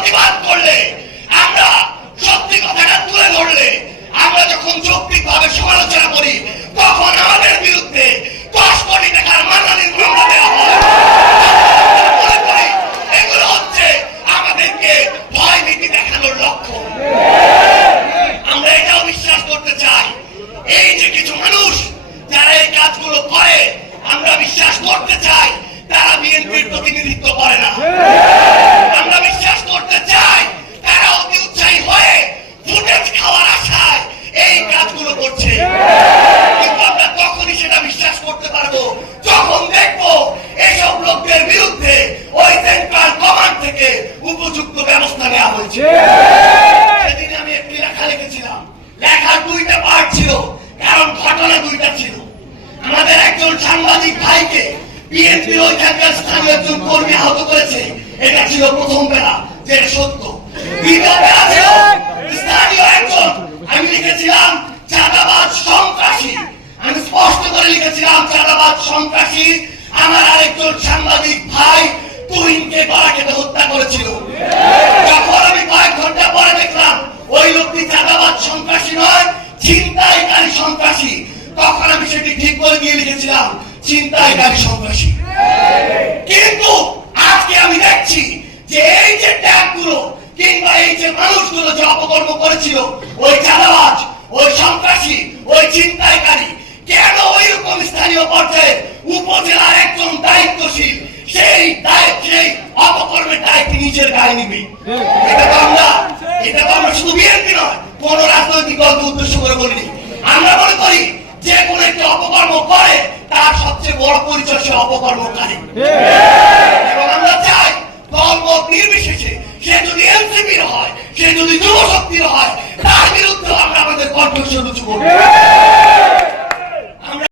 প্রতিবাদ করলে, আমরা সত্যি কথাটা তুলে ধরলে, আমরা যখন যৌক্তিকভাবে সমালোচনা করি, তখন আমাদের বিরুদ্ধে 10 কোটি টাকার মানহানির মামলা দেওয়া হয়। মনে করি এগুলো হচ্ছে আমাদেরকে ভয় ভীতি দেখানোর লক্ষণ। আমরা এটাও বিশ্বাস করতে চাই, এই যে কিছু মানুষ যারা এই কাজগুলো করে, আমরা বিশ্বাস করতে চাই তারা বিএনপির প্রতিনিধিত্ব করে না। আমরা বিশ্বাস করতে চাই তারা অতি উৎসাহী হয়ে ফুটেজ খাওয়ার আশায় এই কাজগুলো করছে। কিন্তু আমরা তখনই সেটা বিশ্বাস করতে পারবো যখন দেখবো এসব লোকদের বিরুদ্ধে ওই সেন্ট্রাল কমান্ড থেকে উপযুক্ত ব্যবস্থা নেওয়া হয়েছে। সেদিন আমি একটি লেখা লিখেছিলাম, লেখার 2টা পার্ট ছিল, কারণ ঘটনা 2টা ছিল। আমাদের একজন সাংবাদিক ভাইকে বিএনপির ওইখানকার স্থানীয় একজন কর্মী আহত করেছে, এটা ছিল প্রথম বেলা, যেটা সত্য। দ্বিতীয় বেলা ছিল স্থানীয় একজন, আমি লিখেছিলাম চাঁদাবাজ সন্ত্রাসী, আমি স্পষ্ট করে লিখেছিলাম চাঁদাবাজ সন্ত্রাসী আমার আরেকজন সাংবাদিক ভাই তুহিনকে গলা কেটে হত্যা করেছিল। যখন আমি কয়েক ঘন্টা পরে দেখলাম ওই লোকটি চাঁদাবাজ সন্ত্রাসী নয়, ছিনতাইকারী সন্ত্রাসী, তখন আমি সেটি ঠিক করে দিয়ে লিখেছিলাম ছিনতাইকারী সন্ত্রাসী। কিন্তু আজকে আমি দেখছি যে এই যে ট্যাগগুলো কিংবা এই যে মানুষগুলো যে অপকর্ম করেছিল, ওই চাঁদাবাজ, ওই সন্ত্রাসী, ওই ছিনতাইকারী, কেন ওই রকম স্থানীয় পর্যায়ে উপজেলার একজন দায়িত্বশীল সেই অপকর্মের দায়িত্ব নিজের গায়ে নিবে? এটা তো আমরা শুধু বিএনপি নয়, কোন রাজনৈতিক দলকে উদ্দেশ্য করে বলিনি। আমরা মনে করি যে কোনো একটি অপকর্ম করে তার সবচেয়ে বড় পরিচয় সে অপকর্মকারী। এবং আমরা চাই দলমত নির্বিশেষে সে যদি এনসিপির হয়, সে যদি যুব শক্তির হয়, তার বিরুদ্ধে আমরা আমাদের কণ্ঠস্বর উঁচু করব।